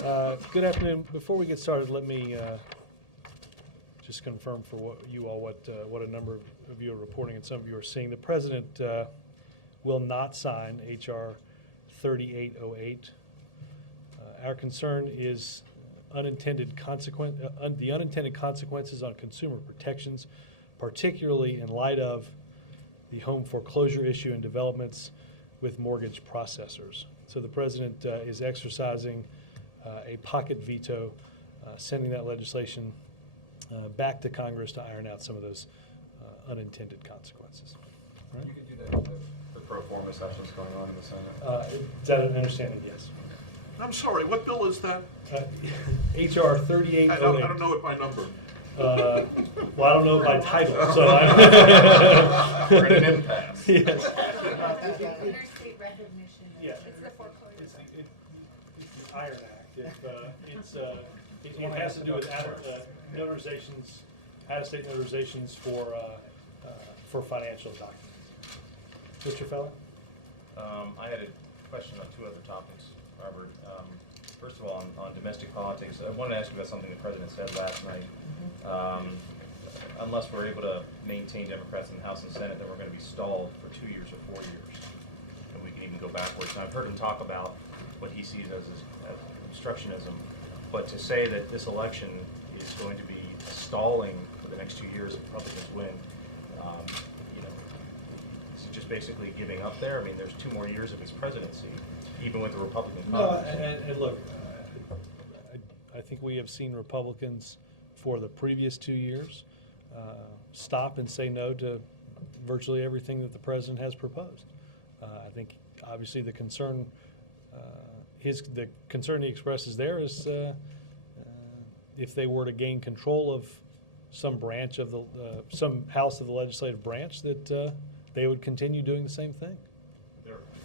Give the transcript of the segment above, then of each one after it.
Good afternoon. Before we get started, let me just confirm for what a number of you are reporting and some of you are seeing. The President will not sign H.R. 3808. Our concern is the unintended consequences on consumer protections, particularly in light of the home foreclosure issue and developments with mortgage processors. So the President is exercising a pocket veto, sending that legislation back to Congress to iron out some of those unintended consequences. Right? You could do that with the pro forma sessions going on in the Senate. Is that an understanding? Yes. I'm sorry, what bill is that? H.R. 3808. I don't know it by number. Well, I don't know it by title, so We're in an impasse. Yes. Interstate recognition. Yeah. It's the foreclosure. It's the Iron Act. It has to do with notarizations, out-of-state notarizations for financial documents. Mr. Feller? I had a question on two other topics, Robert. First of all, on domestic politics, I wanted to ask you about something the President said last night. Unless we're able to maintain Democrats in the House and Senate, then we're going to be stalled for 2 years or 4 years. And we can even go backwards. And I've heard him talk about what he sees as obstructionism. But to say that this election is going to be stalling for the next 2 years if Republicans win, is it just basically giving up there? I mean, there's 2 more years of his presidency, even with the Republican Congress. No, and look, I think we have seen Republicans for the previous 2 years stop and say no to virtually everything that the president has proposed. I think obviously the concern he expresses there is if they were to gain control of some branch of the some house of the legislative branch, that they would continue doing the same thing.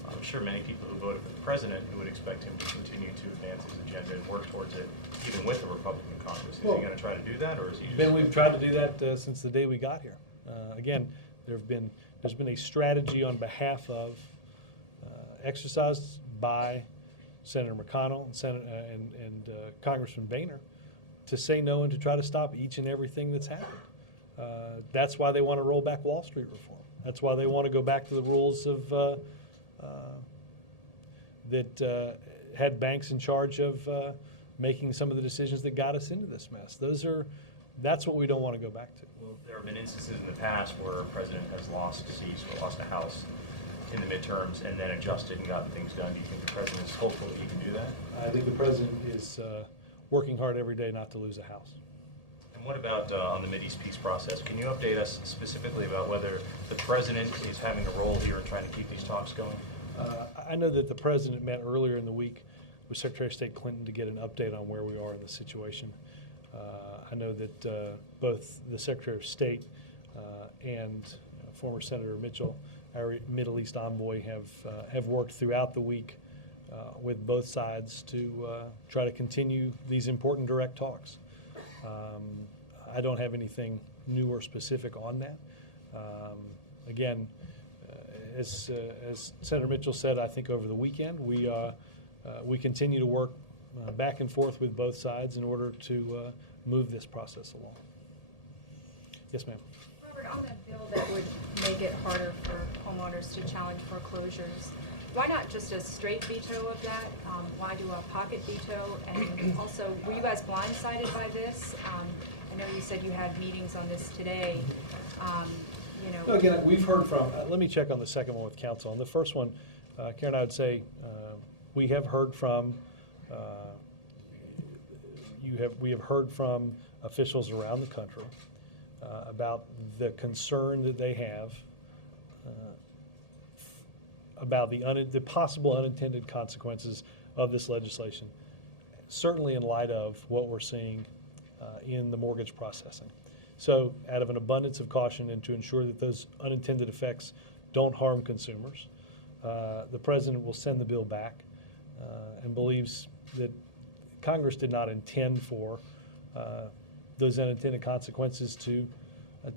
I'm sure many people who voted for the president who would expect him to continue to advance his agenda and work towards it, even with the Republican Congress. Is he going to try to do that, or is he just? Ben, we've tried to do that since the day we got here. Again, there's been a strategy on behalf of exercised by Senator McConnell and Congressman Boehner to say no and to try to stop each and everything that's happened. That's why they want to roll back Wall Street reform. That's why they want to go back to the rules of that had banks in charge of making some of the decisions that got us into this mess. That's what we don't want to go back to. Well, there have been instances in the past where a president has lost seats or lost a house in the midterms and then adjusted and gotten things done. Do you think the president is hopeful that he can do that? I think the president is working hard every day not to lose a house. And what about on the Mideast peace process? Can you update us specifically about whether the president is having a role here in trying to keep these talks going? I know that the president met earlier in the week with Secretary of State Clinton to get an update on where we are in the situation. I know that both the Secretary of State and former Senator Mitchell, our Middle East envoy, have worked throughout the week with both sides to try to continue these important direct talks. I don't have anything new or specific on that. Again, as Senator Mitchell said, I think over the weekend, we continue to work back and forth with both sides in order to move this process along. Yes, ma'am. Robert, on that bill that would make it harder for homeowners to challenge foreclosures, why not just a straight veto of that? Why do a pocket veto? And also, were you guys blindsided by this? I know you said you had meetings on this today. Again, we've heard from, let me check on the second one with counsel. On the first one, Karen, I would say we have heard from, we have heard from officials around the country about the concern that they have about the possible unintended consequences of this legislation, certainly in light of what we're seeing in the mortgage processing. So out of an abundance of caution and to ensure that those unintended effects don't harm consumers, the President will send the bill back and believes that Congress did not intend for those unintended consequences to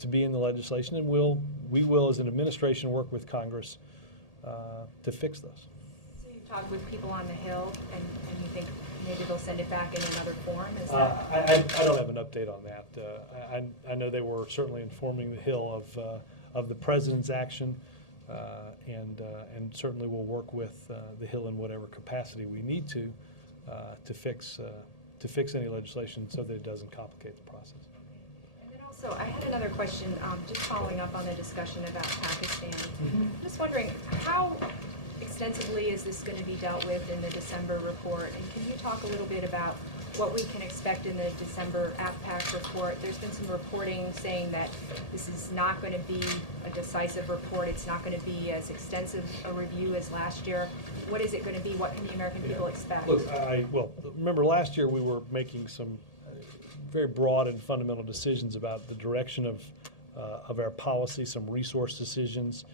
be in the legislation, and we will as an administration work with Congress to fix those. So you talked with people on the Hill, and you think maybe they'll send it back in another form? Is that? I don't have an update on that. I know they were certainly informing the Hill of the president's action, and certainly will work with the Hill in whatever capacity we need to fix any legislation so that it doesn't complicate the process. And then also, I had another question, just following up on the discussion about Pakistan. Just wondering, how extensively is this going to be dealt with in the December report? And can you talk a little bit about what we can expect in the December AFPAC report? There's been some reporting saying that this is not going to be a decisive report. It's not going to be as extensive a review as last year. What is it going to be? What can the American people expect? Look, well, remember last year we were making some very broad and fundamental decisions about the direction of our policy, some resource decisions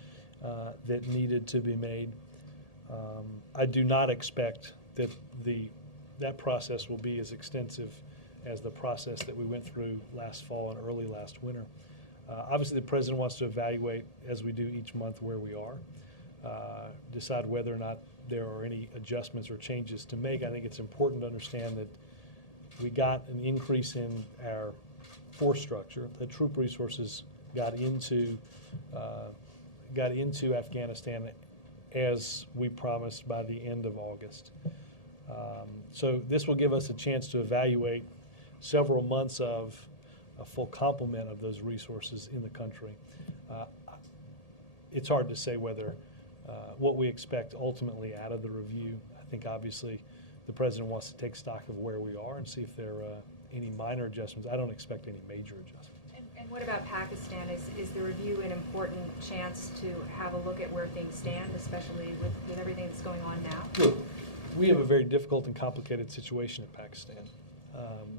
that needed to be made. I do not expect that that process will be as extensive as the process that we went through last fall and early last winter. Obviously, the president wants to evaluate, as we do each month, where we are, decide whether or not there are any adjustments or changes to make. I think it's important to understand that we got an increase in our force structure. The troop resources got into Afghanistan as we promised by the end of August. So this will give us a chance to evaluate several months of a full complement of those resources in the country. It's hard to say whether what we expect ultimately out of the review. I think obviously the president wants to take stock of where we are and see if there are any minor adjustments. I don't expect any major adjustments. And what about Pakistan? Is the review an important chance to have a look at where things stand, especially with everything that's going on now? Look, we have a very difficult and complicated situation in Pakistan.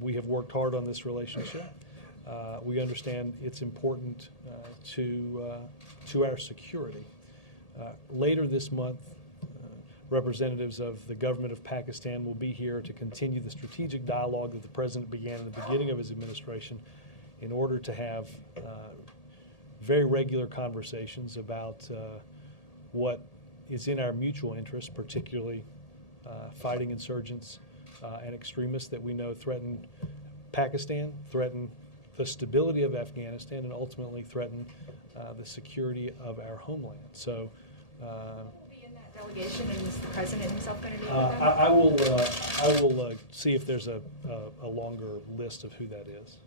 We have worked hard on this relationship. We understand it's important to our security. Later this month, representatives of the government of Pakistan will be here to continue the strategic dialogue that the president began at the beginning of his administration in order to have very regular conversations about what is in our mutual interest, particularly fighting insurgents and extremists that we know threaten Pakistan, threaten the stability of Afghanistan, and ultimately threaten the security of our homeland. So. Who will be in that delegation, and is the president himself going to be with them? I will see if there's a longer list of who that is.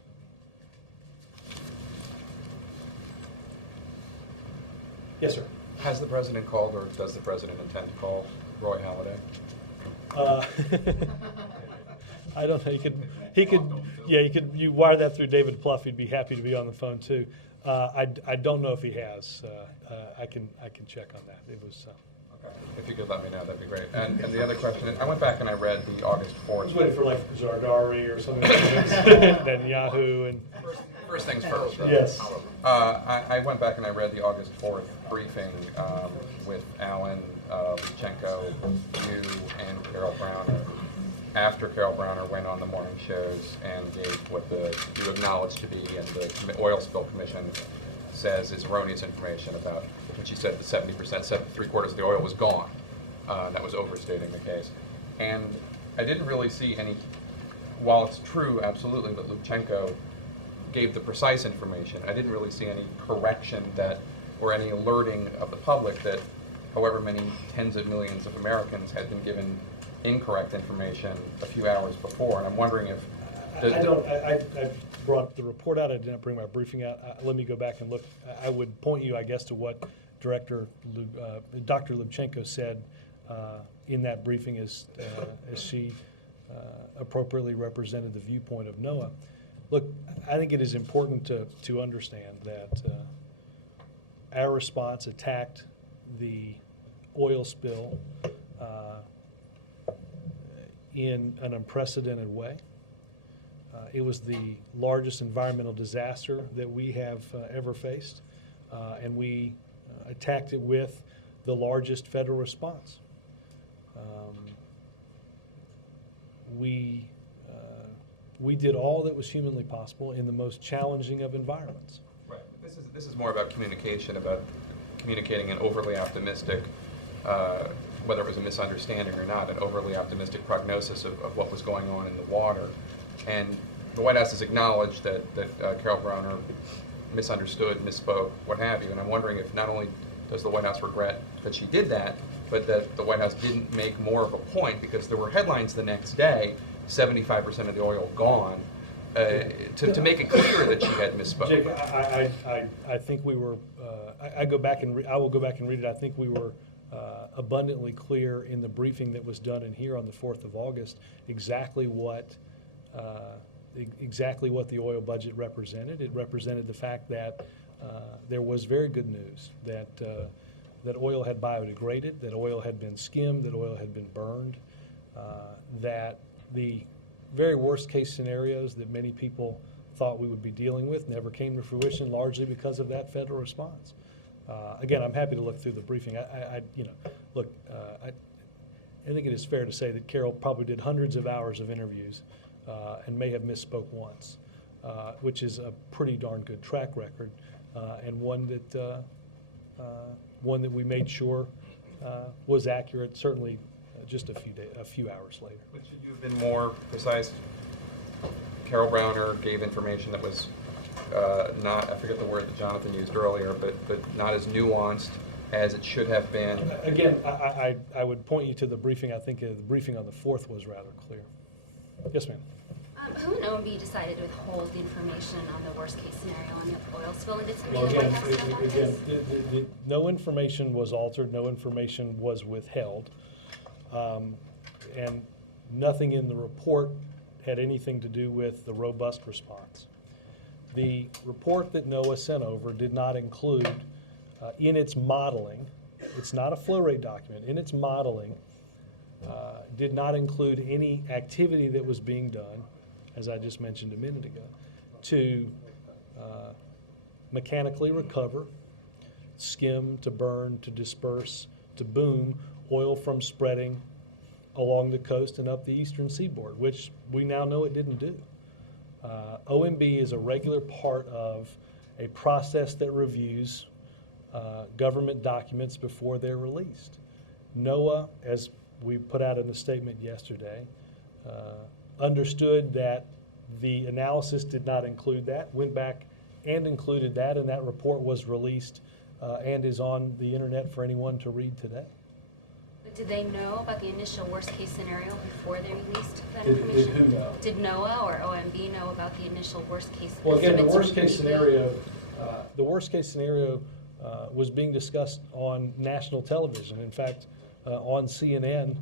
Yes, sir. Has the president called, or does the president intend to call Roy Halladay? I don't know. You wire that through David Pluff. He'd be happy to be on the phone too. I don't know if he has. I can check on that. It was. Okay. If you could let me know, that'd be great. And the other question, I went back and I read the August 4th. I was waiting for like Zardari or something like that, then Yahoo and. First things first. Yes. I went back and I read the August 4th briefing with Alan, Luchenko, you, and Carol Browner. After Carol Browner went on the morning shows and gave what you acknowledged to be, and the Oil Spill Commission says is erroneous information about when she said that 70%, three-quarters of the oil was gone. That was overstating the case. And I didn't really see any, while it's true, absolutely, that Luchenko gave the precise information, I didn't really see any correction or any alerting of the public that however many tens of millions of Americans had been given incorrect information a few hours before. And I'm wondering if... I brought the report out. I didn't bring my briefing out. Let me go back and look. I would point you, I guess, to what Dr. Luchenko said in that briefing as she appropriately represented the viewpoint of NOAA. Look, I think it is important to understand that our response attacked the oil spill in an unprecedented way. It was the largest environmental disaster that we have ever faced, and we attacked it with the largest federal response. We did all that was humanly possible in the most challenging of environments. Right. This is more about communication, about communicating an overly optimistic whether it was a misunderstanding or not, an overly optimistic prognosis of what was going on in the water. And the White House has acknowledged that Carol Browner misunderstood, misspoke, what have you. And I'm wondering if not only does the White House regret that she did that, but that the White House didn't make more of a point, because there were headlines the next day, 75% of the oil gone, to make it clear that she had misspoke. Jake, I think we were, I will go back and read it. I think we were abundantly clear in the briefing that was done in here on the 4th of August exactly what the oil budget represented. It represented the fact that there was very good news that oil had biodegraded, that oil had been skimmed, that oil had been burned, that the very worst case scenarios that many people thought we would be dealing with never came to fruition, largely because of that federal response. Again, I'm happy to look through the briefing. I think it is fair to say that Carol probably did hundreds of hours of interviews and may have misspoke once, which is a pretty darn good track record, and one that we made sure was accurate, certainly just a few hours later. But should you have been more precise? Carol Browner gave information that was not, I forget the word that Jonathan used earlier, but not as nuanced as it should have been. Again, I would point you to the briefing. I think the briefing on the 4th was rather clear. Yes, ma'am. Who in OMB decided to withhold the information on the worst case scenario on the oil spill? And did somebody Well, in the White House know about this? no information was altered, no information was withheld, and nothing in the report had anything to do with the robust response. The report that NOAA sent over did not include, in its modeling, it's not a flow rate document, in its modeling, did not include any activity that was being done, as I just mentioned a minute ago, to mechanically recover, skim, to burn, to disperse, to boom oil from spreading along the coast and up the eastern seaboard, which we now know it didn't do. OMB is a regular part of a process that reviews government documents before they're released. NOAA, as we put out in the statement yesterday, understood that the analysis did not include that, went back and included that, and that report was released and is on the internet for anyone to read today. But did they know about the initial worst case scenario before they released that Did information? who know? Did NOAA or OMB know about the initial worst case? Well, again, the estimates worst from case BP? scenario was being discussed on national television. In fact, on CNN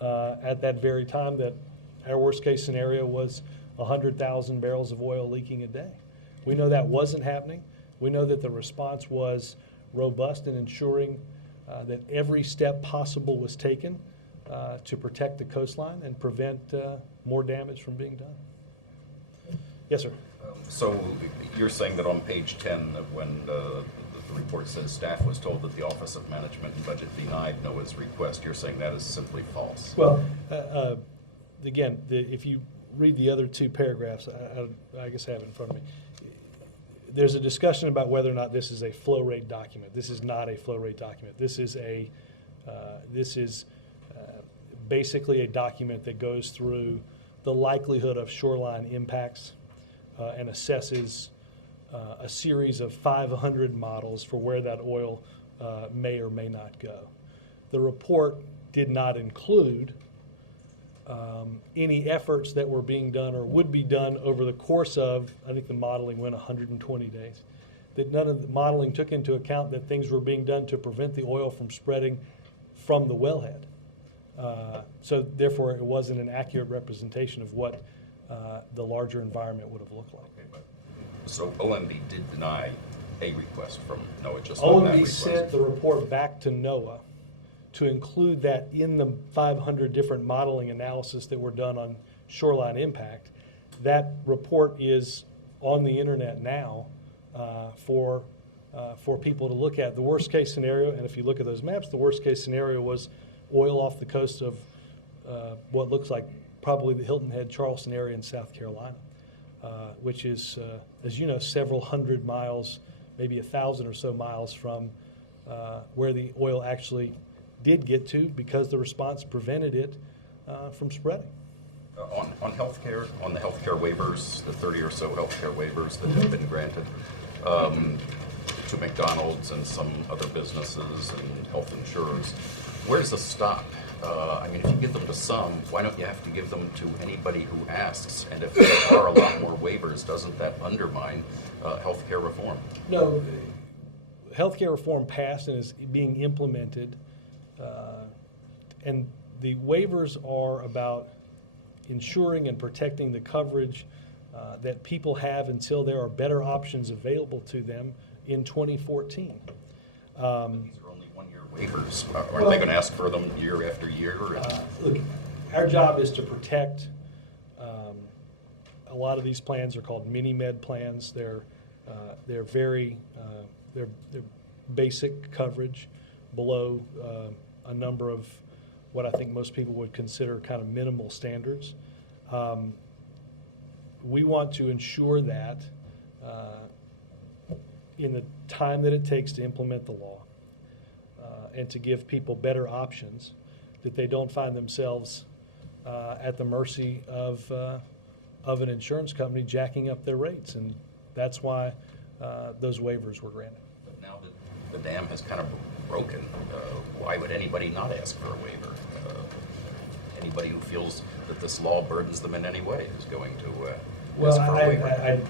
at that very time, that our worst case scenario was 100,000 barrels of oil leaking a day. We know that wasn't happening. We know that the response was robust in ensuring that every step possible was taken to protect the coastline and prevent more damage from being done. Yes, sir. So you're saying that on page 10 of when the report says staff was told that the Office of Management and Budget denied NOAA's request, you're saying that is simply false? Well, again, if you read the other two paragraphs, I guess I have it in front of me. There's a discussion about whether or not this is a flow rate document. This is not a flow rate document. This is basically a document that goes through the likelihood of shoreline impacts and assesses a series of 500 models for where that oil may or may not go. The report did not include any efforts that were being done or would be done over the course of, I think the modeling went 120 days, that none of the modeling took into account that things were being done to prevent the oil from spreading from the wellhead. So therefore, it wasn't an accurate representation of what the larger environment would have looked like. Okay, but, so OMB did deny a request from NOAA, just on that OMB request? sent the report back to NOAA to include that in the 500 different modeling analysis that were done on shoreline impact. That report is on the internet now for people to look at. The worst case scenario, and if you look at those maps, the worst case scenario was oil off the coast of what looks like probably the Hilton Head, Charleston area in South Carolina, which is, as you know, several hundred miles, maybe 1,000 or so miles from where the oil actually did get to because the response prevented it from spreading. On healthcare, on the healthcare waivers, the 30 or so healthcare waivers that have been granted to McDonald's and some other businesses and health insurers, where does this stop? I mean, if you give them to some, why don't you have to give them to anybody who asks? And if there are a lot more waivers, doesn't that undermine healthcare reform? No, healthcare reform passed and is being implemented, and the waivers are about ensuring and protecting the coverage that people have until there are better options available to them in 2014. These are only one-year waivers. Aren't they going to ask for them year after year? Look, our job is to protect. A lot of these plans are called mini-med plans. They're very they're basic coverage below a number of what I think most people would consider kind of minimal standards. We want to ensure that in the time that it takes to implement the law and to give people better options, that they don't find themselves at the mercy of an insurance company jacking up their rates. And that's why those waivers were granted. But now that the dam has kind of broken, why would anybody not ask for a waiver? Anybody who feels that this law burdens them in any way is going to ask for a waiver.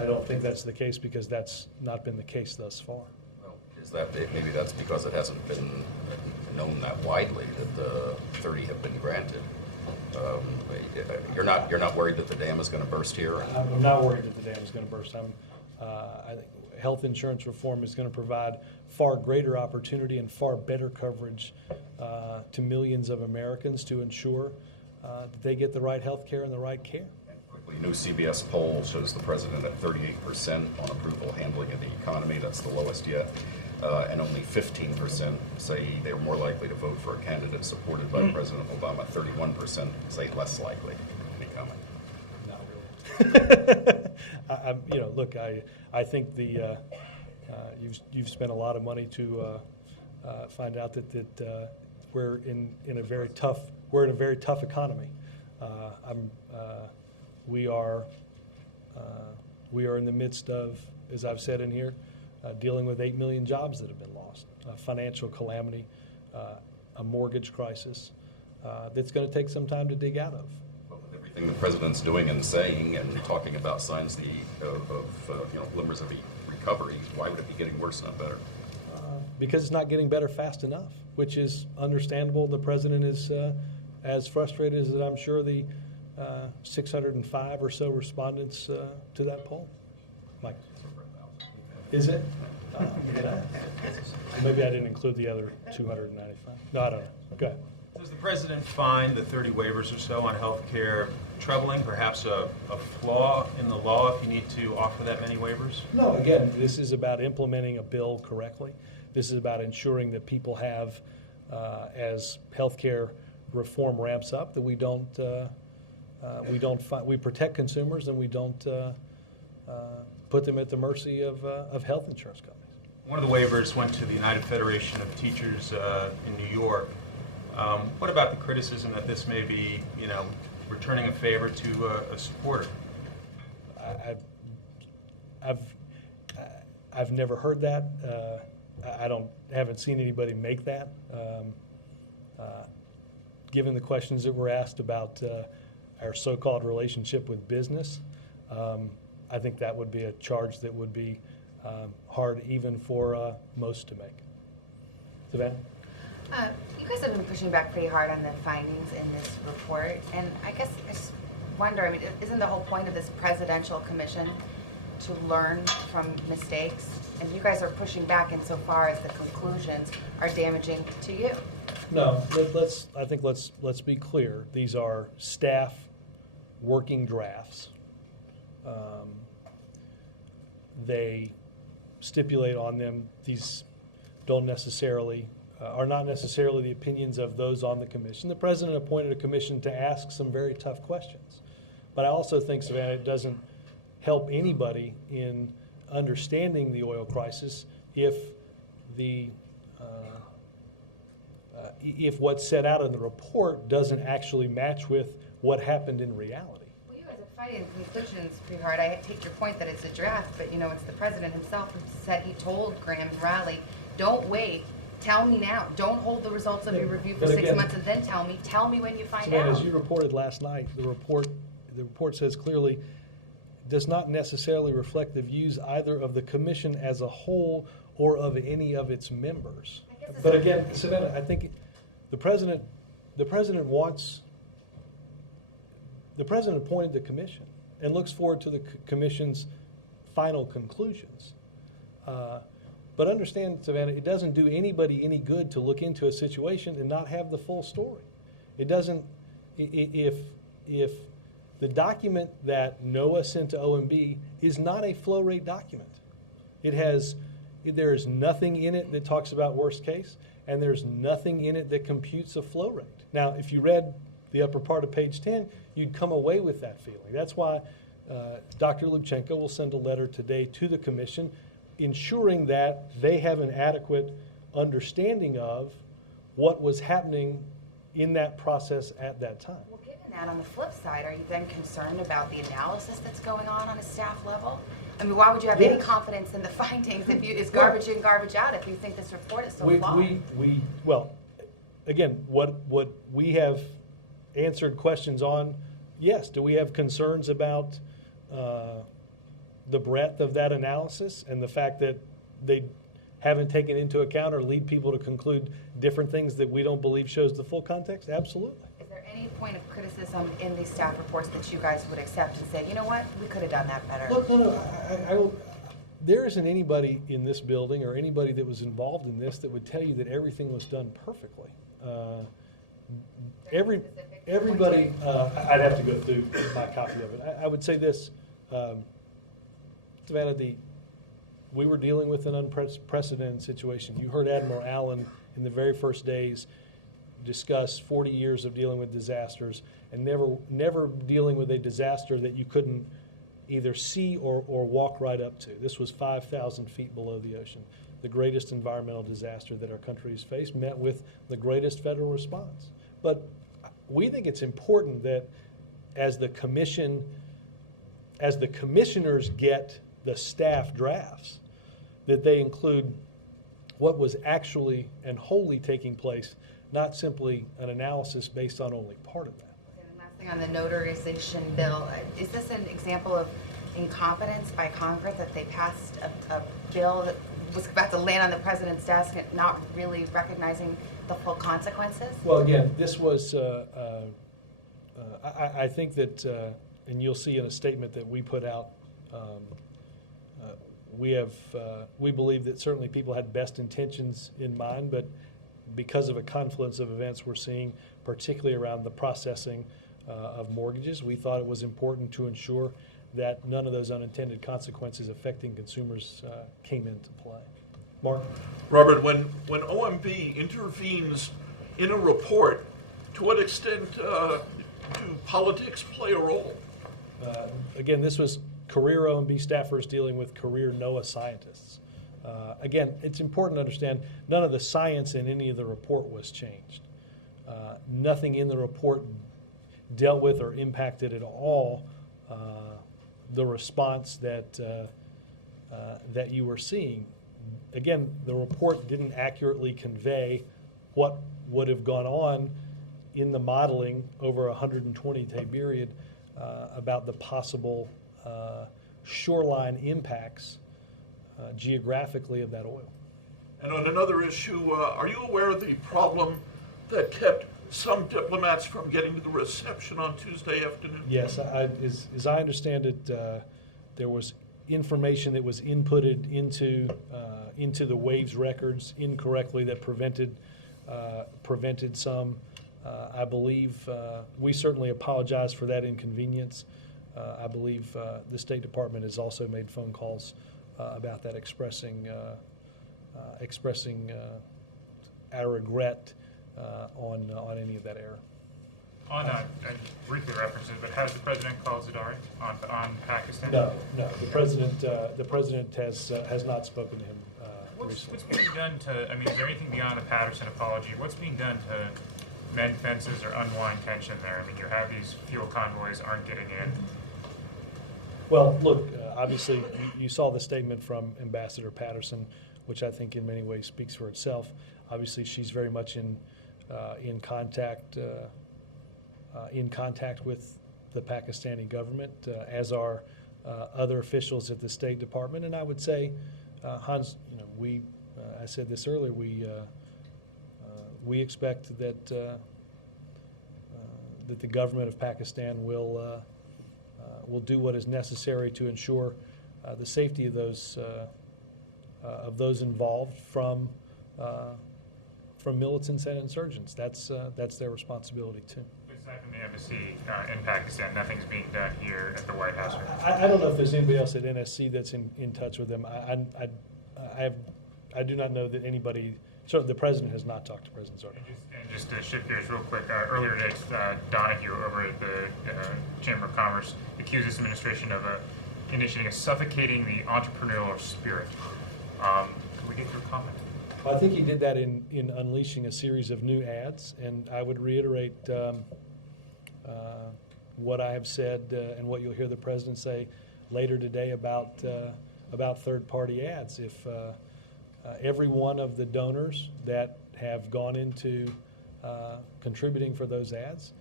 I don't think that's the case because that's not been the case thus far. Well, is that maybe that's because it hasn't been known that widely that the 30 have been granted. You're not worried that the dam is going to burst here? I'm not worried that the dam is going to burst. I think health insurance reform is going to provide far greater opportunity and far better coverage to millions of Americans to ensure that they get the right health care and the right care. And quickly, a new CBS poll shows the president at 38% on approval handling of the economy. That's the lowest yet. And only 15% say they're more likely to vote for a candidate supported by President Obama. 31% say less likely. Any comment? Not really. Look, I think you've spent a lot of money to find out that we're in a very tough economy. We are in the midst of, as I've said in here, dealing with 8 million jobs that have been lost, a financial calamity, a mortgage crisis that's going to take some time to dig out of. Well, with everything the president's doing and saying and talking about signs of glimmers of recovery, why would it be getting worse, not better? Because it's not getting better fast enough, which is understandable. The president is as frustrated as I'm sure the 605 or so respondents to that poll. Mike. Is it? Maybe I didn't include the other 295. No, I don't know. Go ahead. Does the president find the 30 waivers or so on health care troubling, perhaps a flaw in the law if you need to offer that many waivers? No, again, this is about implementing a bill correctly. This is about ensuring that people have, as health care reform ramps up, that we protect consumers and we don't put them at the mercy of health insurance companies. One of the waivers went to the United Federation of Teachers in New York. What about the criticism that this may be, returning a favor to a supporter? I've never heard that. Haven't seen anybody make that. Given the questions that were asked about our so-called relationship with business, I think that would be a charge that would be hard even for most to make. Savannah? You guys have been pushing back pretty hard on the findings in this report, and I guess I just wonder, isn't the whole point of this presidential commission to learn from mistakes? And you guys are pushing back insofar as the conclusions are damaging to you. No, let's be clear. These are staff working drafts. They stipulate on them. These are not necessarily the opinions of those on the commission. The president appointed a commission to ask some very tough questions. But I also think, Savannah, it doesn't help anybody in understanding the oil crisis if the if what's set out in the report doesn't actually match with what happened in reality. Well, you guys are fighting conclusions pretty hard. I take your point that it's a draft, but it's the president himself who said he told Graham's rally, don't wait, tell me now. Don't hold the results of your review for But 6 again- months and then tell me when you find So, out. as you reported last night, the report says clearly, does not necessarily reflect the views either of the commission as a whole or of any of its members. I guess it's But a- again, Savannah, I think the president appointed the commission and looks forward to the commission's final conclusions. But understand, Savannah, it doesn't do anybody any good to look into a situation and not have the full story. It doesn't, if the document that NOAA sent to OMB is not a flow rate document. There is nothing in it that talks about worst case, and there's nothing in it that computes a flow rate. Now, if you read the upper part of page 10, you'd come away with that feeling. That's why Dr. Lubchenco will send a letter today to the commission ensuring that they have an adequate understanding of what was happening in that process at that time. Well, given that, on the flip side, are you then concerned about the analysis that's going on a staff level? I mean, why would you have any Yes. confidence in the findings if it's garbage in, garbage out, if you think this report is so flawed? Well, again, what we have answered questions on, yes, do we have concerns about the breadth of that analysis and the fact that they haven't taken into account or lead people to conclude different things that we don't believe shows the full context? Absolutely. Is there any point of criticism in these staff reports that you guys would accept and say, you know what, we could have done that better? Look, no, there isn't anybody in this building or anybody that was involved in this that would tell you that everything was done perfectly. Everybody, I'd have to go through my copy of it. I would say this, Savannah, we were dealing with an unprecedented situation. You heard Admiral Allen in the very first days discuss 40 years of dealing with disasters and never dealing with a disaster that you couldn't either see or walk right up to. This was 5,000 feet below the ocean. The greatest environmental disaster that our country has faced, met with the greatest federal response. But we think it's important that as the commissioners get the staff drafts, that they include what was actually and wholly taking place, not simply an analysis based on only part of that. Okay, and last thing on the notarization bill, is this an example of incompetence by Congress that they passed a bill that was about to land on the president's desk and not really recognizing the full consequences? Well, again, this was, I think that, and you'll see in a statement that we put out, we believe that certainly people had best intentions in mind, but because of a confluence of events we're seeing, particularly around the processing of mortgages, we thought it was important to ensure that none of those unintended consequences affecting consumers came into play. Mark? Robert, when OMB intervenes in a report, to what extent do politics play a role? Again, this was career OMB staffers dealing with career NOAA scientists. Again, it's important to understand none of the science in any of the report was changed. Nothing in the report dealt with or impacted at all the response that you were seeing. Again, the report didn't accurately convey what would have gone on in the modeling over a 120-day period about the possible shoreline impacts geographically of that oil. And on another issue, are you aware of the problem that kept some diplomats from getting to the reception on Tuesday afternoon? Yes, as I understand it, there was information that was inputted into the Waves records incorrectly that prevented some. I believe we certainly apologize for that inconvenience. I believe the State Department has also made phone calls about that, expressing our regret on any of that error. On that, I briefly referenced it, but has the president called Zardari on Pakistan? No. The president has not spoken to him. What obviously. What's being done to, I mean, is there anything beyond the Patterson apology? What's being done to mend fences or unwind tension there? I mean, you have these fuel convoys aren't getting in. Well, look, obviously, you saw the statement from Ambassador Patterson, which I think in many ways speaks for itself. Obviously, she's very much in contact with the Pakistani government, as are other officials at the State Department. And I would say, Hans, I said this earlier, we expect that that the government of Pakistan will do what is necessary to ensure the safety of those involved from militants and insurgents. That's their responsibility too. Aside from the embassy in Pakistan, nothing's being done here at the White House. I don't know if there's anybody else at NSC that's in touch with them. I do not know that anybody. Certainly, the president has not talked to President Zardoz. And just to shift gears real quick, earlier today, Donahue over at the Chamber of Commerce accused this administration of initiating a suffocating the entrepreneurial spirit. Can we get your comment? I think he did that in unleashing a series of new ads, and I would reiterate what I have said and what you'll hear the president say later today about third-party ads. If every one of the donors that have gone into contributing for those ads,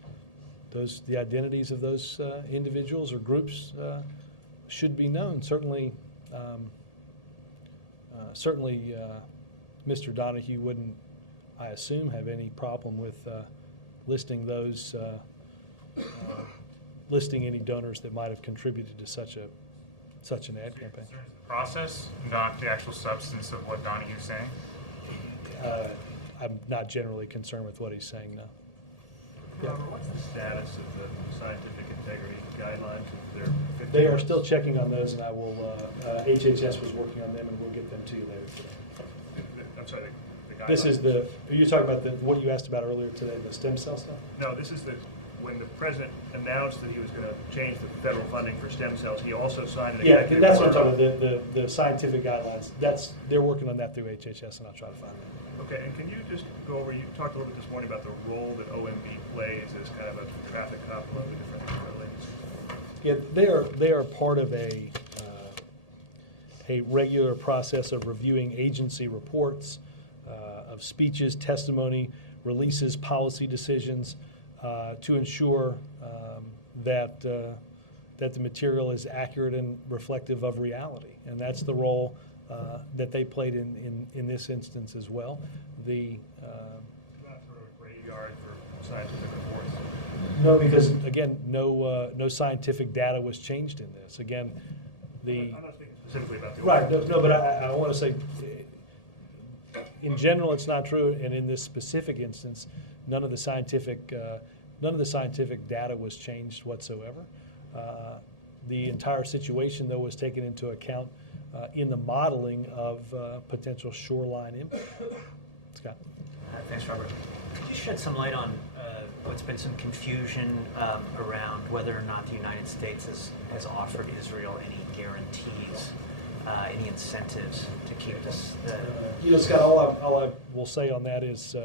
the identities of those individuals or groups should be known. Certainly, Mr. Donahue wouldn't, I assume, have any problem with listing those, listing any donors that might have contributed to such an ad campaign. The process, not the actual substance of what Donahue's saying? I'm not generally concerned with what he's saying, no. Robert, what's the status of the scientific integrity guidelines? They are still checking on those, and I will, HHS was working on them, and we'll get them to you later today. I'm sorry, the guidelines? This is are you talking about what you asked about earlier today, the stem cell stuff? No, this is when the president announced that he was going to change the federal funding for stem cells, he also signed an executive order. That's what I'm talking about, the scientific guidelines. They're working on that through HHS, and I'll try to find them. Okay, and can you just go over, you talked a little bit this morning about the role that OMB plays as kind of a traffic cop among the different lanes. Yeah, they are part of a regular process of reviewing agency reports, of speeches, testimony, releases, policy decisions, to ensure that the material is accurate and reflective of reality, and that's the role that they played in this instance as well. Not sort of a graveyard for scientific reports. No, because again, no scientific data was changed in this. Again, I'm not speaking specifically about the right. No, but I want to say, in general, it's not true, and in this specific instance, none of the scientific data was changed whatsoever. The entire situation, though, was taken into account in the modeling of potential shoreline impact. Scott. Thanks, Robert. Could you shed some light on what's been some confusion around whether or not the United States has offered Israel any guarantees, any incentives to keep this? Scott, all I will say on that is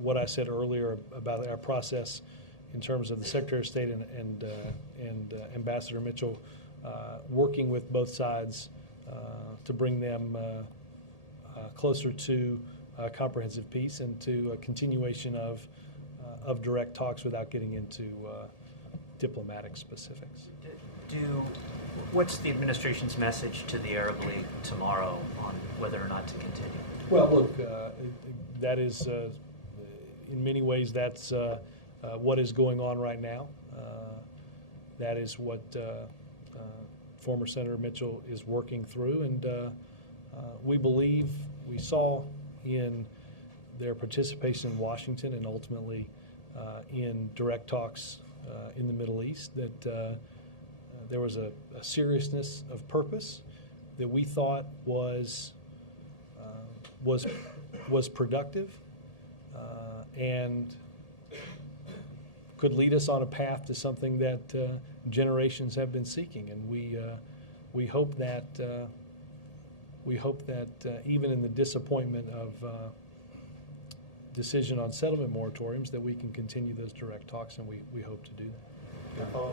what I said earlier about our process in terms of the Secretary of State and Ambassador Mitchell working with both sides to bring them closer to comprehensive peace and to a continuation of direct talks without getting into diplomatic specifics. What's the administration's message to the Arab League tomorrow on whether or not to continue? Well, look, that is, in many ways, that's what is going on right now. That is what former Senator Mitchell is working through, and we saw in their participation in Washington and ultimately in direct talks in the Middle East that there was a seriousness of purpose that we thought was productive and could lead us on a path to something that generations have been seeking, and we hope that we hope that even in the disappointment of decision on settlement moratoriums, that we can continue those direct talks, and we hope to do that.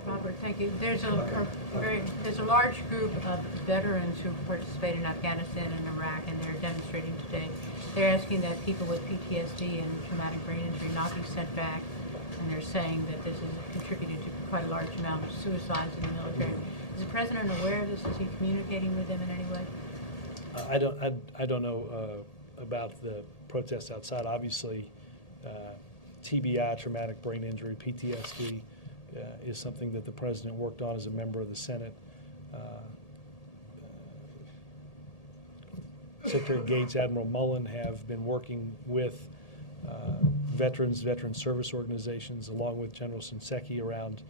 Robert, thank you. There's a large group of veterans who participated in Afghanistan and Iraq, and they're demonstrating today. They're asking that people with PTSD and traumatic brain injury not be sent back, and they're saying that this has contributed to quite a large amount of suicides in the military. Is the president aware of this? Is he communicating with them in any way? I don't know about the protests outside. Obviously, TBI, traumatic brain injury, PTSD, is something that the president worked on as a member of the Senate. Secretary Gates, Admiral Mullen have been working with veteran service organizations, along with General Shinseki, around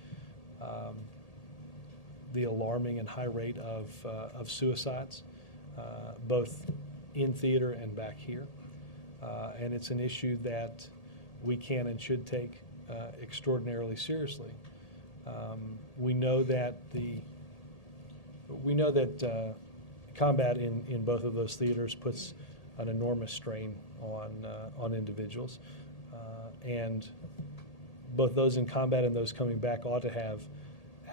the alarming and high rate of suicides, both in theater and back here. And it's an issue that we can and should take extraordinarily seriously. We know that combat in both of those theaters puts an enormous strain on individuals, and both those in combat and those coming back ought to have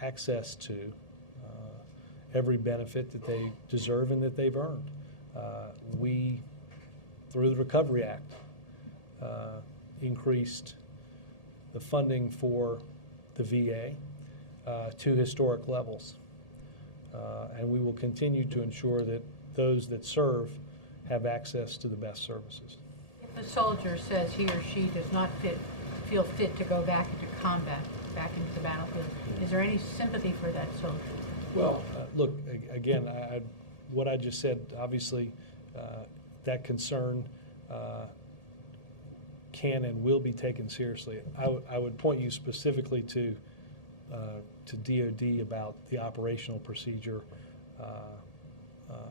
access to every benefit that they deserve and that they've earned. We, through the Recovery Act, increased the funding for the VA to historic levels. And we will continue to ensure that those that serve have access to the best services. If a soldier says he or she does not feel fit to go back into combat, back into the battlefield, is there any sympathy for that soldier? Well, look, again, what I just said, obviously, that concern can and will be taken seriously. I would point you specifically to DOD about the operational procedure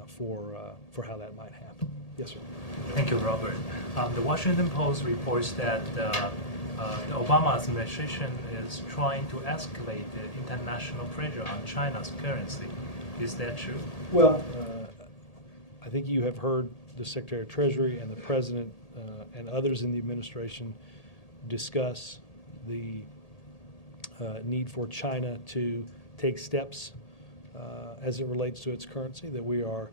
for how that might happen. Yes, sir. Thank you, Robert. The Washington Post reports that the Obama administration is trying to escalate the international pressure on China's currency. Is that true? Well, I think you have heard the Secretary of Treasury and the President and others in the administration discuss the need for China to take steps as it relates to its currency, that we are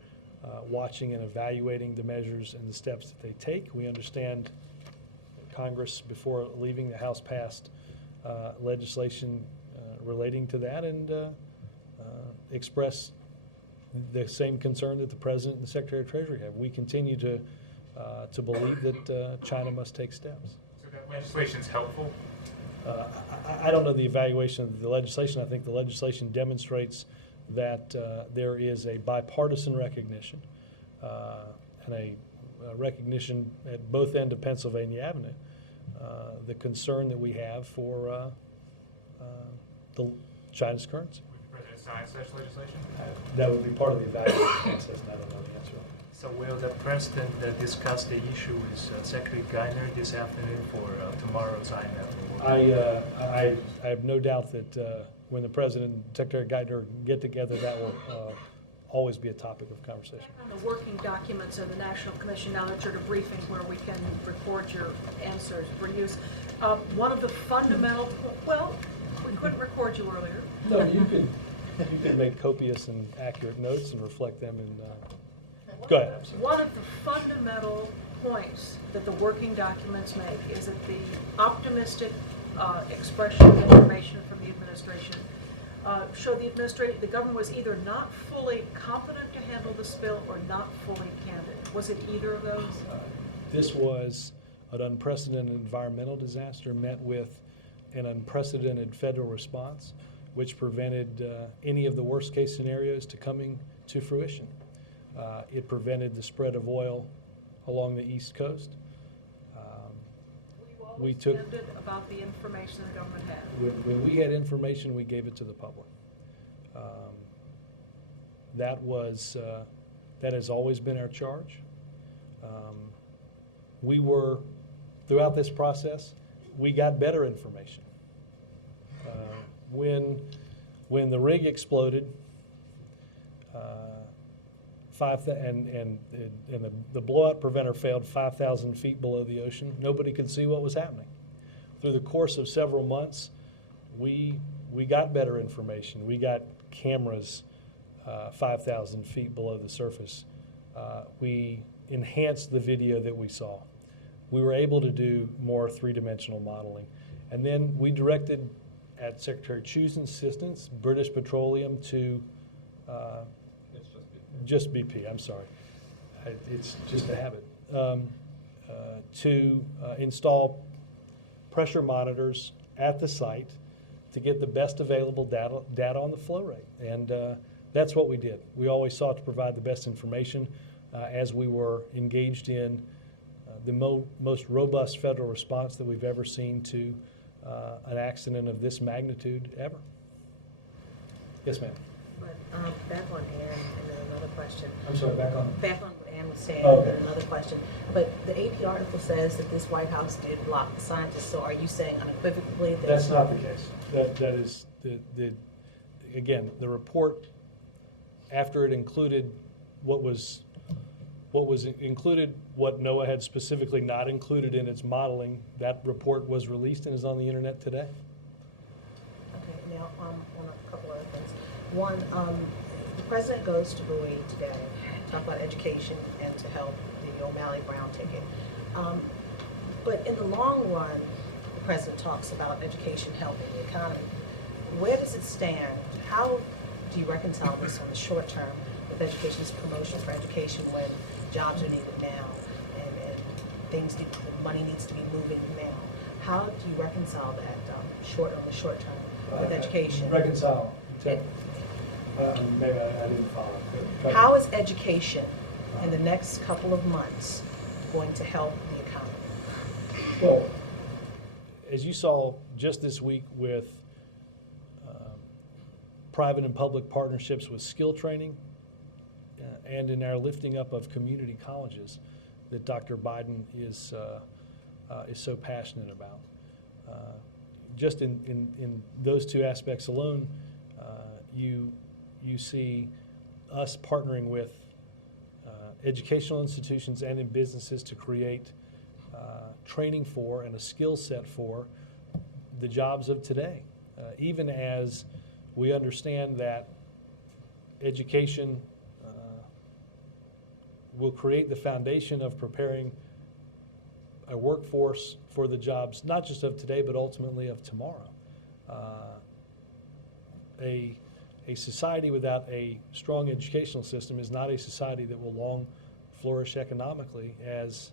watching and evaluating the measures and the steps that they take. We understand Congress, before leaving, the House passed legislation relating to that, and expressed the same concern that the President and the Secretary of Treasury have. We continue to believe that China must take steps. So that legislation is helpful? I don't know the evaluation of the legislation. I think the legislation demonstrates that there is a bipartisan recognition and a recognition at both ends of Pennsylvania Avenue, the concern that we have for China's currency. Would the President sign such legislation? That would be part of the evaluation process, and I don't know the answer. So will the President discuss the issue with Secretary Geithner this afternoon for tomorrow's IMF? I have no doubt that when the President and Secretary Geithner get together, that will always be a topic of conversation. On the working documents of the National Commission, now that you're at a briefing where we can record your answers for use, one of the fundamental, well, we couldn't record you earlier. No, you can make copious and accurate notes and reflect them in. Go ahead. One of the fundamental points that the working documents make is that the optimistic expression of information from the administration showed the government was either not fully competent to handle the spill or not fully candid. Was it either of those? This was an unprecedented environmental disaster met with an unprecedented federal response, which prevented any of the worst case scenarios to coming to fruition. It prevented the spread of oil along the East Coast. We took about the information the government had. When we had information, we gave it to the public. That has always been our charge. Throughout this process, we got better information. When the rig exploded, the blowout preventer failed 5,000 feet below the ocean. Nobody could see what was happening. Through the course of several months, we got better information. We got cameras 5,000 feet below the surface. We enhanced the video that we saw. We were able to do more three-dimensional modeling. And then we directed, at Secretary Chu's insistence, British Petroleum to just BP, I'm sorry. It's just a habit. To install pressure monitors at the site to get the best available data on the flow rate. And that's what we did. We always sought to provide the best information as we were engaged in the most robust federal response that we've ever seen to an accident of this magnitude ever. Yes, ma'am. But back on Ann, and then another question. I'm sorry, back on what Ann was saying, okay. And another question. But the AP article says that this White House did block the scientists, so are you saying unequivocally that... That's not the case. That is, again, the report, after it included what was included, what NOAA had specifically not included in its modeling, that report was released and is on the internet today. Okay, now on a couple other things. One, the president goes to Bowie today to talk about education and to help the O'Malley Brown ticket. But in the long run, the president talks about education helping the economy. Where does it stand? How do you reconcile this on the short term with education's promotion for education when jobs are needed now and the money needs to be moving now? How do you reconcile that on the short term with education? Reconcile. Maybe I didn't follow. How is education in the next couple of months going to help the economy? Well, as you saw just this week with private and public partnerships with skill training and in our lifting up of community colleges that Dr. Biden is so passionate about. Just in those two aspects alone, you see us partnering with educational institutions and in businesses to create training for and a skill set for the jobs of today. Even as we understand that education will create the foundation of preparing a workforce for the jobs, not just of today, but ultimately of tomorrow. A society without a strong educational system is not a society that will long flourish economically, as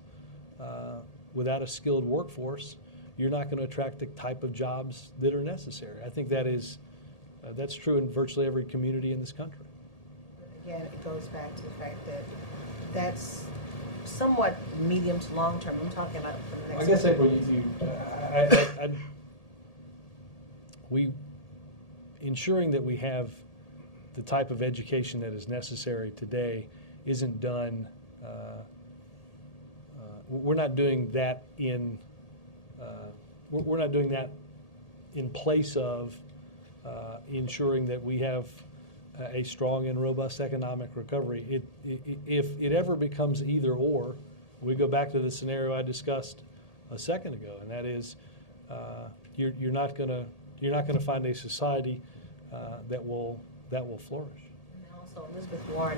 without a skilled workforce, you're not going to attract the type of jobs that are necessary. I think that's true in virtually every community in this country. Again, it goes back to the fact that that's somewhat medium to long term. I'm talking about for the next. I guess ensuring that we have the type of education that is necessary today isn't done. We're not doing that in. We're not doing that in place of ensuring that we have a strong and robust economic recovery. If it ever becomes either or, we go back to the scenario I discussed a second ago, and that is you're not going to find a society that will flourish. And also, Elizabeth Warren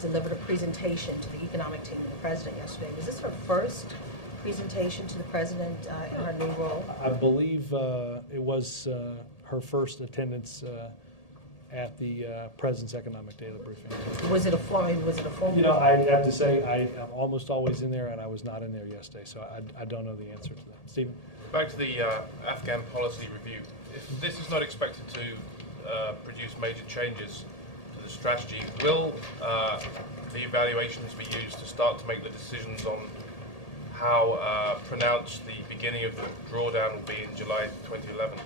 delivered a presentation to the economic team of the president yesterday. Was this her first presentation to the president in her new role? I believe it was her first attendance at the President's Economic Data Briefing. Was it a formal? You know, I have to say I'm almost always in there, and I was not in there yesterday, so I don't know the answer to that. Stephen? Back to the Afghan policy review. If this is not expected to produce major changes to the strategy, will the evaluations be used to start to make the decisions on how pronounced the beginning of the drawdown will be in July 2011?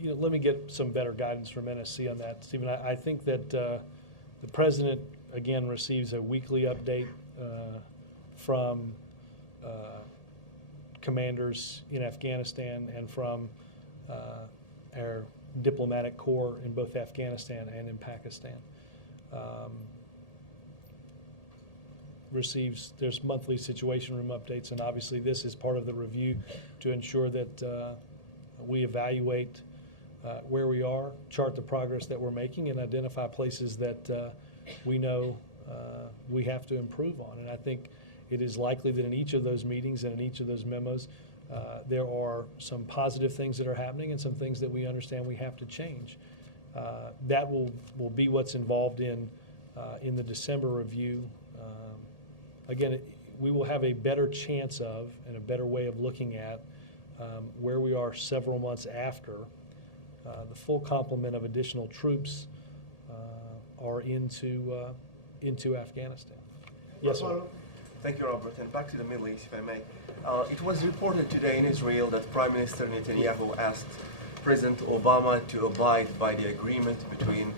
Let me get some better guidance from NSC on that, Stephen. I think that the president again receives a weekly update from commanders in Afghanistan and from our diplomatic corps in both Afghanistan and in Pakistan. there's monthly situation room updates, and obviously this is part of the review to ensure that we evaluate where we are, chart the progress that we're making, and identify places that we know we have to improve on. And I think it is likely that in each of those meetings and in each of those memos, there are some positive things that are happening and some things that we understand we have to change. That will be what's involved in the December review. Again, we will have a better chance of and a better way of looking at where we are several months after the full complement of additional troops are into Afghanistan. Yes, sir. Thank you, Robert. And back to the Middle East, if I may. It was reported today in Israel that Prime Minister Netanyahu asked President Obama to abide by the agreement between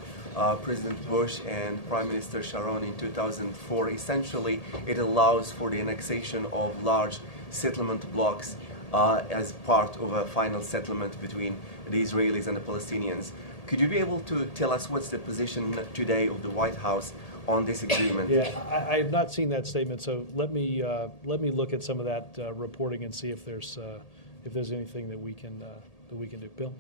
President Bush and Prime Minister Sharon in 2004. Essentially, it allows for the annexation of large settlement blocks as part of a final settlement between the Israelis and the Palestinians. Could you be able to tell us what's the position today of the White House on this agreement? Yeah, I have not seen that statement, so let me look at some of that reporting and see if there's anything that we can do. Bill?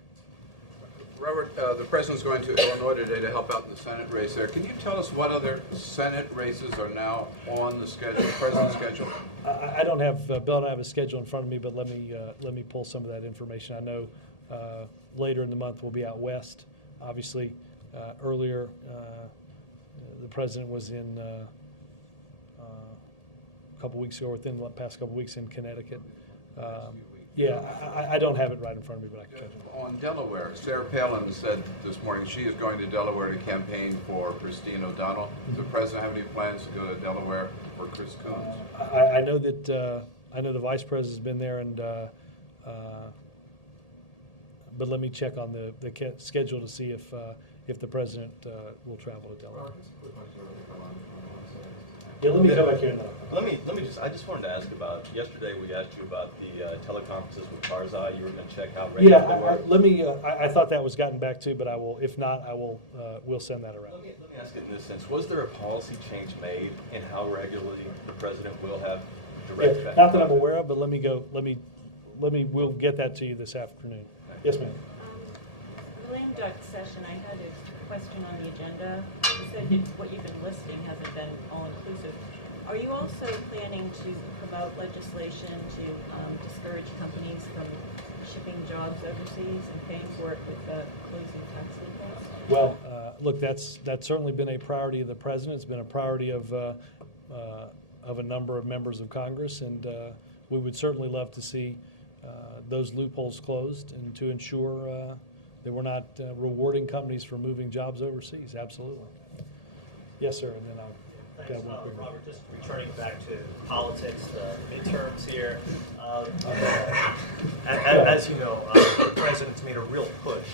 Robert, the President's going to Illinois today to help out in the Senate race there. Can you tell us what other Senate races are now on the schedule, President's schedule? I don't have, Bill, I don't have a schedule in front of me, but let me pull some of that information. I know later in the month we'll be out west. Obviously, earlier the President was in a couple weeks ago, within the past couple weeks in Connecticut. Yeah, I don't have it right in front of me, but I can check it. On Delaware, Sarah Palin said this morning she is going to Delaware to campaign for Christine O'Donnell. Does the President have any plans to go to Delaware for Chris Coons? I know that I know the Vice President's been there, and but let me check on the schedule to see if the President will travel to Delaware. Yeah, let me go back here and I just wanted to ask about, yesterday we asked you about the teleconferences with Karzai. You were going to check how regular they were. I thought that was gotten back to, but I will, if not, we'll send that around. Let me ask it in this sense. Was there a policy change made in how regularly the President will have direct back? Not that I'm aware of, but we'll get that to you this afternoon. Yes, ma'am. The lame duck session, I had a question on the agenda. You said what you've been listing hasn't been all-inclusive. Are you also planning to promote legislation to discourage companies from shipping jobs overseas and paying for it with closing tax loopholes? Well, look, that's certainly been a priority of the President. It's been a priority of a number of members of Congress, and we would certainly love to see those loopholes closed and to ensure that we're not rewarding companies for moving jobs overseas. Absolutely. Yes, sir. And then I'll. Thanks, Robert. Just returning back to politics, the midterms here. As you know, the President's made a real push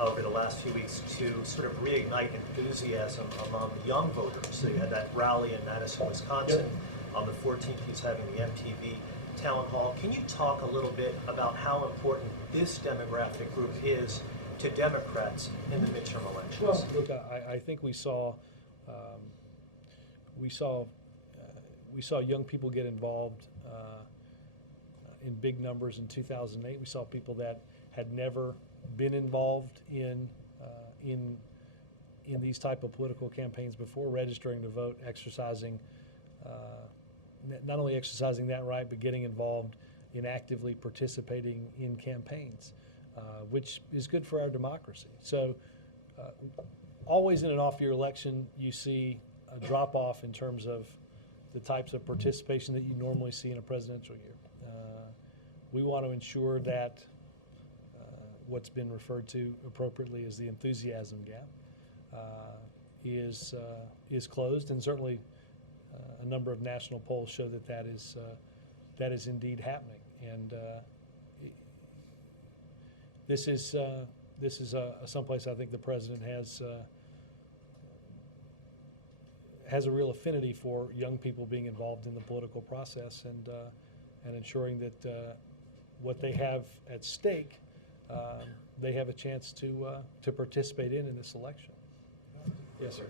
over the last few weeks to sort of reignite enthusiasm among young voters. So you had that rally in Madison, Wisconsin. On the 14th, he's having the MTV Town Hall. Can you talk a little bit about how important this demographic group is to Democrats in the midterm elections? Well, look, I think we saw young people get involved in big numbers in 2008. We saw people that had never been involved in these type of political campaigns before, registering to vote, exercising not only exercising that right, but getting involved in actively participating in campaigns, which is good for our democracy. So always in an off-year election, you see a drop-off in terms of the types of participation that you normally see in a presidential year. We want to ensure that what's been referred to appropriately as the enthusiasm gap is closed, and certainly a number of national polls show that is indeed happening. And this is someplace I think the President has a real affinity for young people being involved in the political process and ensuring that what they have at stake they have a chance to participate in this election. Yes, sir.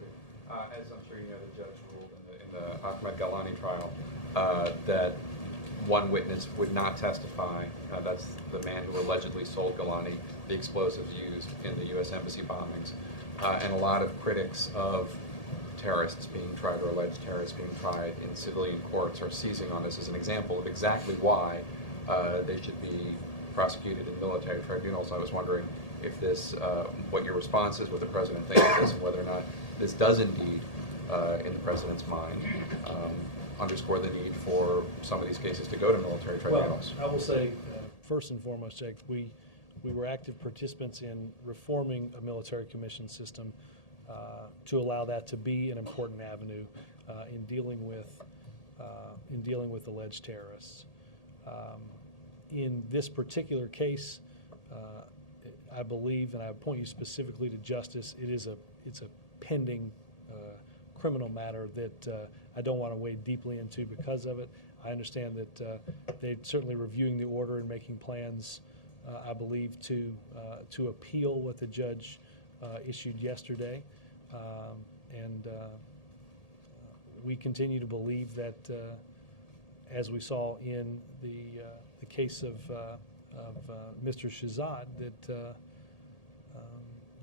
As I'm sure you know, the judge ruled in the Ahmed Galani trial that one witness would not testify. That's the man who allegedly sold Galani the explosives used in the U.S. Embassy bombings. And a lot of critics of terrorists being tried or alleged terrorists being tried in civilian courts are seizing on this as an example of exactly why they should be prosecuted in military tribunals. I was wondering if this, what your response is, what the President thinks of this, and whether or not this does indeed, in the President's mind, underscore the need for some of these cases to go to military tribunals. Well, I will say, first and foremost, Jake, we were active participants in reforming a military commission system to allow that to be an important avenue in dealing with alleged terrorists. In this particular case, I believe, and I point you specifically to justice, it's a pending criminal matter that I don't want to wade deeply into because of it. I understand that they're certainly reviewing the order and making plans, I believe, to appeal what the judge issued yesterday. And we continue to believe that, as we saw in the case of Mr. Shahzad, that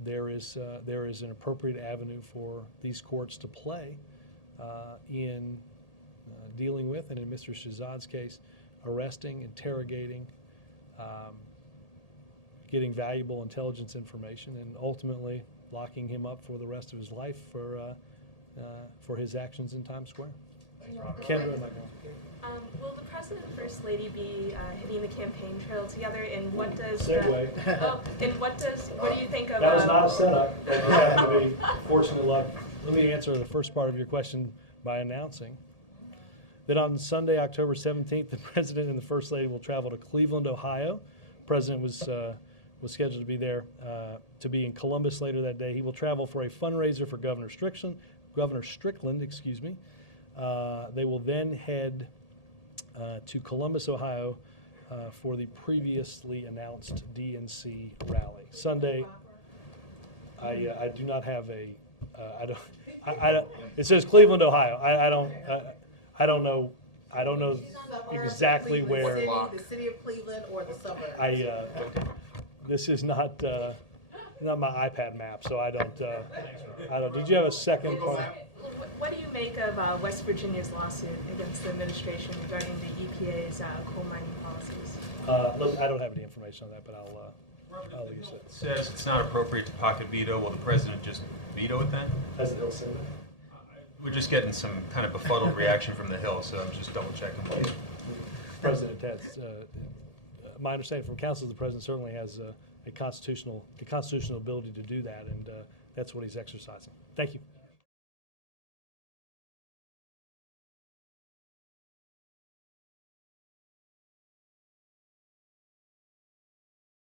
there is an appropriate avenue for these courts to play in dealing with, and in Mr. Shahzad's case, arresting, interrogating, getting valuable intelligence information, and ultimately locking him up for the rest of his life for his actions in Times Square. Kendra, will the President and First Lady be hitting the campaign trail together? And what does Segue. What do you think of? That was not a setup. But you happen to be fortunate enough. Let me answer the first part of your question by announcing that on Sunday, October 17th, the President and the First Lady will travel to Cleveland, Ohio. The President was scheduled to be there, to be in Columbus later that day. He will travel for a fundraiser for Governor Strickland, excuse me. They will then head to Columbus, Ohio, for the previously announced DNC rally. Sunday, I do not have a, I don't, it says Cleveland, Ohio. I don't know exactly where. The city of Cleveland or the suburbs? This is not my iPad map, so I don't. Did you have a second part? What do you make of West Virginia's lawsuit against the administration regarding the EPA's coal mining policies? Look, I don't have any information on that, but I'll use it. It says it's not appropriate to pocket veto. Will the President just veto it then? Has the Hill said that? We're just getting some kind of befuddled reaction from the Hill, so I'm just double checking. President has, my understanding from counsel, the President certainly has a constitutional ability to do that, and that's what he's exercising. Thank you.